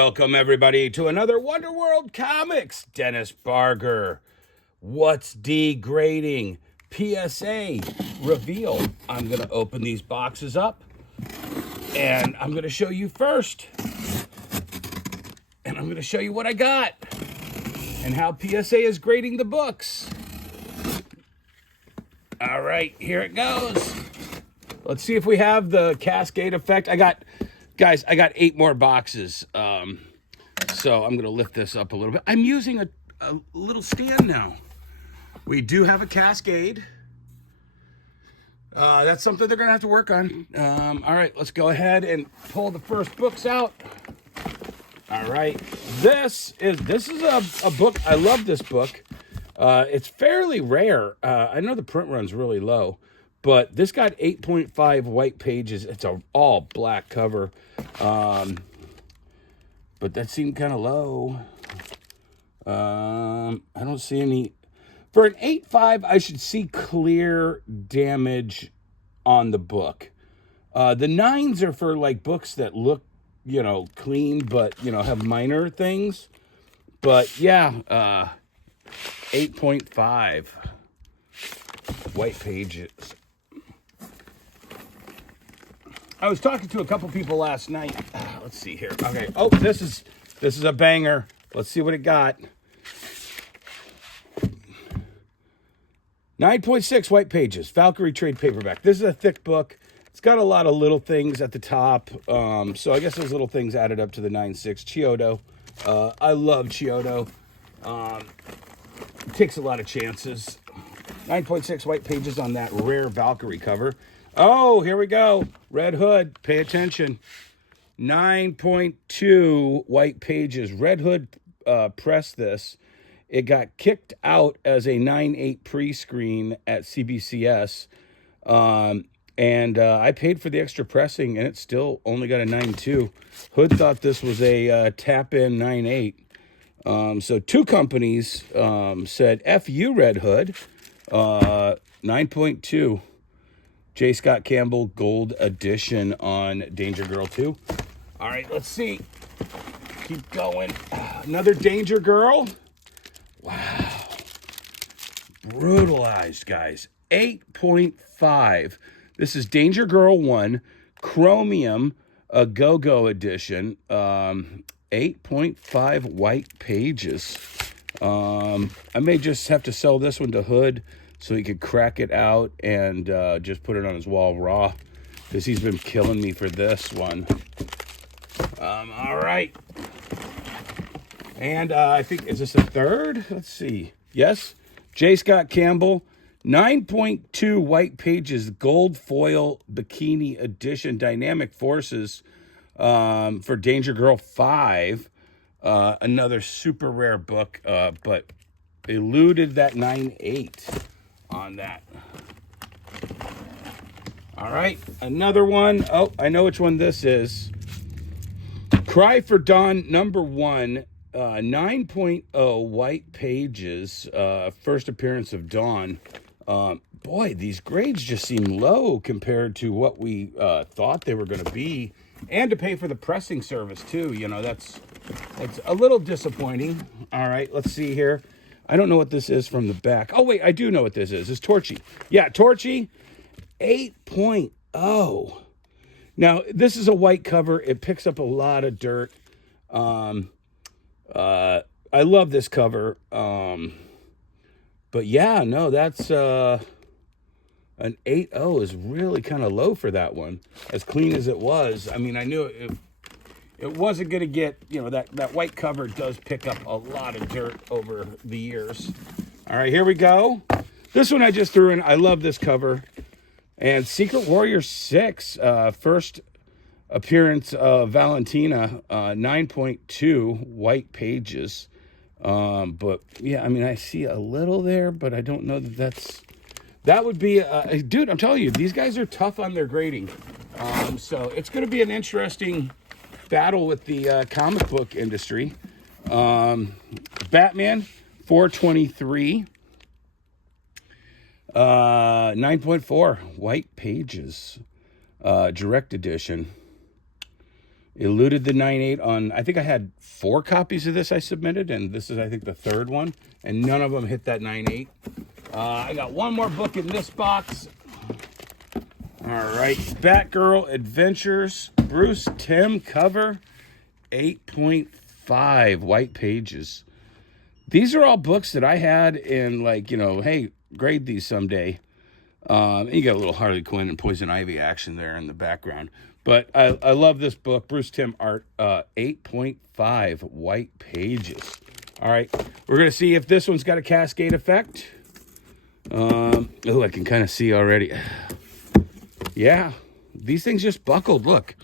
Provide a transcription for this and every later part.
Welcome, everybody, to another Wonder World Comics. Dennis Barger. What's degrading? PSA reveal. I'm going to open these boxes up, and I'm going to show you first. And I'm going to show you what I got and how PSA is grading the books. All right, here it goes. Let's see if we have the cascade effect. Guys, I got 8 more boxes. So I'm going to lift this up a little bit. I'm using a little stand now. We do have a cascade. That's something they're going to have to work on. All right, let's go ahead and pull the first books out. All right. This is a book. I love this book. It's fairly rare. I know the print run's really low, but this got 8.5 white pages. It's a all black cover. But that seemed kind of low. I don't see any. For an 8.5, I should see clear damage on the book. The 9s are for like books that look, clean, but, have minor things. But yeah, 8.5 white pages. I was talking to a couple people last night. Let's see here. Okay. Oh, this is a banger. Let's see what it got. 9.6 white pages. Valkyrie trade paperback. This is a thick book. It's got a lot of little things at the top. So I guess those little things added up to the 9.6. Chiodo. I love Chiodo. Takes a lot of chances. 9.6 white pages on that rare Valkyrie cover. Oh, here we go. Red Hood. Pay attention. 9.2 white pages. Red Hood pressed this. It got kicked out as a 9.8 pre-screen at CBCS. And I paid for the extra pressing, and it still only got a 9.2. Hood thought this was a tap-in 9.8. So 2 companies said, F you, Red Hood. 9.2. J. Scott Campbell Gold Edition on Danger Girl 2. All right, let's see. Keep going. Another Danger Girl. Wow. Brutalized, guys. 8.5. This is Danger Girl 1, Chromium, a Go-Go edition. 8.5 white pages. I may just have to sell this one to Hood so he could crack it out and just put it on his wall raw, because he's been killing me for this one. All right. And I think, is this a third? Let's see. Yes. J. Scott Campbell, 9.2 white pages, gold foil bikini edition, Dynamic Forces for Danger Girl 5. Another super rare book, but eluded that 9.8 on that. All right, another one. Oh, I know which one this is. Cry for Dawn #1, 9.0 white pages, first appearance of Dawn. Boy, these grades just seem low compared to what we thought they were going to be, and to pay for the pressing service too. That's a little disappointing. All right, let's see here. I don't know what this is from the back. Oh, wait, I do know what this is. It's Torchy. Yeah, Torchy, 8.0. Now, this is a white cover. It picks up a lot of dirt. I love this cover. But yeah, no, that's an 8.0 is really kind of low for that one. As clean as it was. I mean, I knew it wasn't going to get, that white cover does pick up a lot of dirt over the years. All right, here we go. This one I just threw in. I love this cover. And Secret Warrior 6, first appearance of Valentina, 9.2 white pages. But yeah, I mean, I see a little there, but I don't know that would be, dude, I'm telling you, these guys are tough on their grading. So it's going to be an interesting battle with the comic book industry. Batman 423, 9.4 white pages, direct edition. Eluded the 9.8 on, I think I had 4 copies of this I submitted, and this is, I think, the 3rd one, and none of them hit that 9.8. I got one more book in this box. All right, Batgirl Adventures, Bruce Timm cover, 8.5 white pages. These are all books that I had in, like, you know, hey, grade these someday. And you got a little Harley Quinn and Poison Ivy action there in the background. But I love this book, Bruce Timm art, 8.5 white pages. All right, we're going to see if this one's got a cascade effect. Oh, I can kind of see already. Yeah, these things just buckled. Look,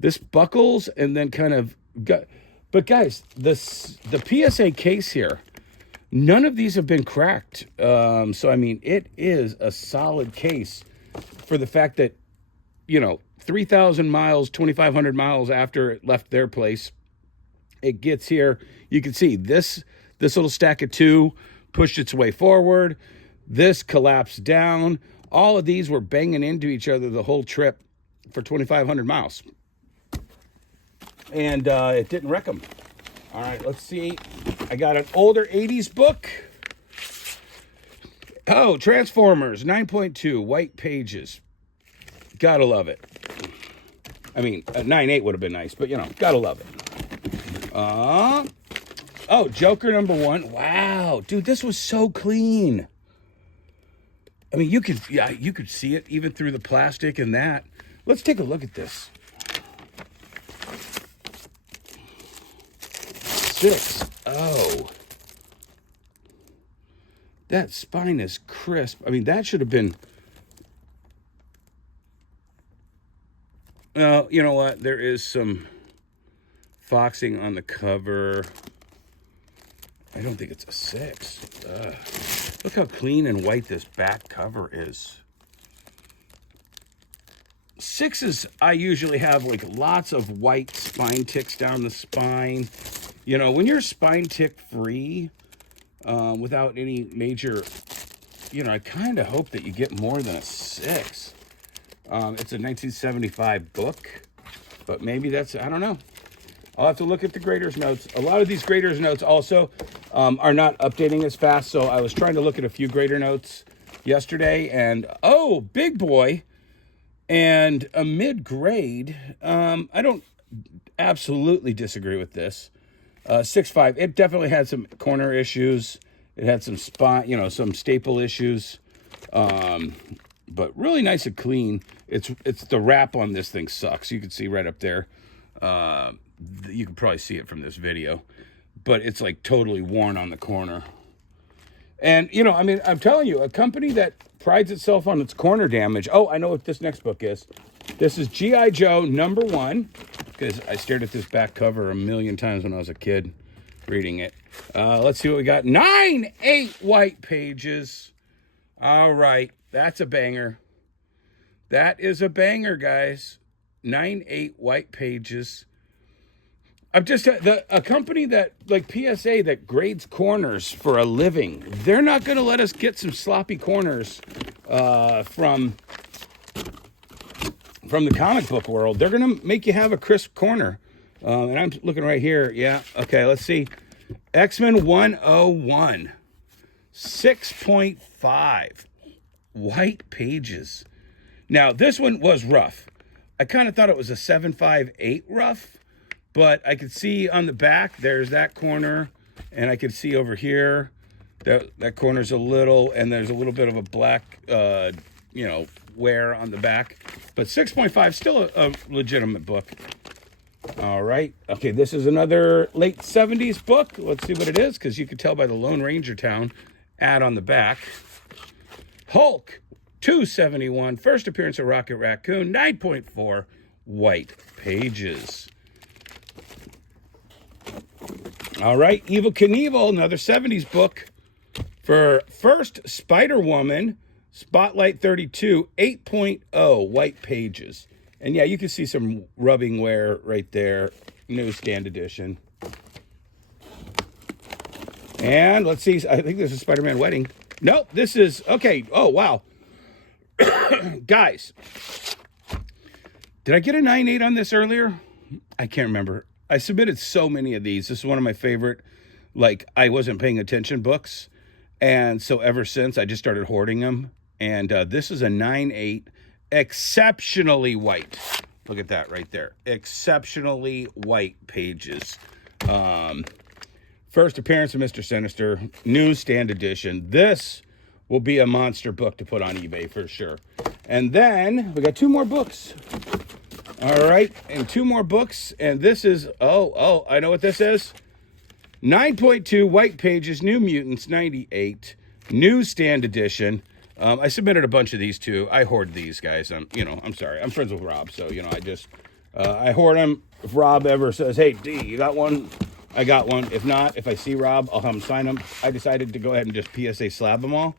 this buckles and then kind of got. But guys, the PSA case here, none of these have been cracked. So, I mean, it is a solid case for the fact that, you know, 3,000 miles, 2,500 miles after it left their place, it gets here. You can see this little stack of 2 pushed its way forward. This collapsed down. All of these were banging into each other the whole trip for 2,500 miles. And it didn't wreck them. All right, let's see. I got an older 80s book. Oh, Transformers, 9.2, white pages. Gotta love it. I mean, a 9.8 would have been nice, but, you know, gotta love it. Oh, Joker #1. Wow, dude, this was so clean. I mean, you could see it even through the plastic and that. Let's take a look at this. 6.0. That spine is crisp. I mean, that should have been. Well, you know what? There is some foxing on the cover. I don't think it's a 6. Look how clean and white this back cover is. 6s, I usually have like lots of white spine ticks down the spine. You know, when you're spine tick free, without any major, you know, I kind of hope that you get more than a 6. It's a 1975 book, but maybe that's, I don't know. I'll have to look at the grader's notes. A lot of these grader's notes also are not updating as fast, so I was trying to look at a few grader notes yesterday, and oh, big boy, and a mid-grade. I don't absolutely disagree with this. 6.5, it definitely had some corner issues. It had some spine, you know, some staple issues, but really nice and clean. It's the wrap on this thing sucks. You can see right up there. You can probably see it from this video, but it's like totally worn on the corner. And, you know, I mean, I'm telling you, a company that prides itself on its corner damage. Oh, I know what this next book is. This is G.I. Joe #1, because I stared at this back cover a million times when I was a kid reading it. Let's see what we got. 9.8 white pages. All right, that's a banger. That is a banger, guys. 9.8 white pages. I'm just a company that, like PSA, that grades corners for a living. They're not going to let us get some sloppy corners from the comic book world. They're going to make you have a crisp corner. And I'm looking right here. Yeah. Okay. Let's see. X-Men 101. 6.5 white pages. Now, this one was rough. I kind of thought it was a 7.58 rough, but I could see on the back, there's that corner, and I could see over here, that corner's a little, and there's a little bit of a black, you know, wear on the back. But 6.5, still a legitimate book. All right. Okay, this is another late 70s book. Let's see what it is, because you can tell by the Lone Ranger Town ad on the back. Hulk 271, first appearance of Rocket Raccoon, 9.4 white pages. All right, Evel Knievel, another 70s book for first Spider-Woman, Spotlight 32, 8.0 white pages. And yeah, you can see some rubbing wear right there, newsstand edition. And let's see, I think this is Spider-Man Wedding. Nope, this is, okay, oh, wow. Guys, did I get a 9.8 on this earlier? I can't remember. I submitted so many of these. This is one of my favorite, like, I wasn't paying attention books. And so ever since, I just started hoarding them. And this is a 9/8, exceptionally white. Look at that right there. Exceptionally white pages. First appearance of Mr. Sinister, newsstand edition. This will be a monster book to put on eBay for sure. And then we got 2 more books. All right, and 2 more books. And this is, I know what this is. 9.2 white pages, New Mutants 98, newsstand edition. I submitted a bunch of these too. I hoard these guys. I'm sorry. I'm friends with Rob, so I hoard them. If Rob ever says, "Hey, D, you got one?" I got one. If not, if I see Rob, I'll have him sign them. I decided to go ahead and just PSA slab them all.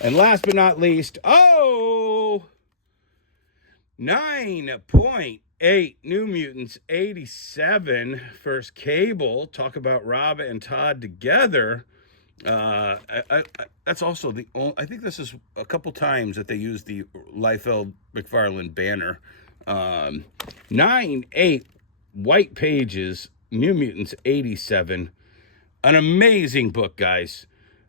And last but not least, 9.8 New Mutants 87 first Cable. Talk about Rob and Todd together. That's also the only, I think this is a couple times that they use the Liefeld McFarlane banner. 9/8 white pages, New Mutants 87. An amazing book, guys.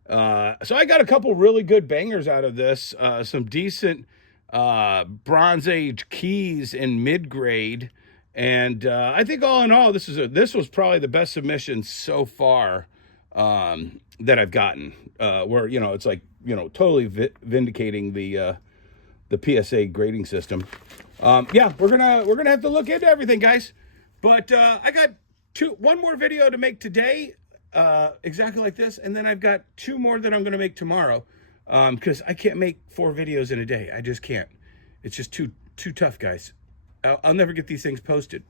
So I got a couple really good bangers out of this. Some decent Bronze Age keys in mid-grade. And I think all in all, this was probably the best submission so far that I've gotten, where, it's like, totally vindicating the PSA grading system. Yeah, we're gonna have to look into everything, guys. But I got one more video to make today, exactly like this, and then I've got 2 more that I'm gonna make tomorrow, because I can't make 4 videos in a day. I just can't. It's just too tough, guys. I'll never get these things posted.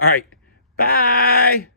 All right, bye.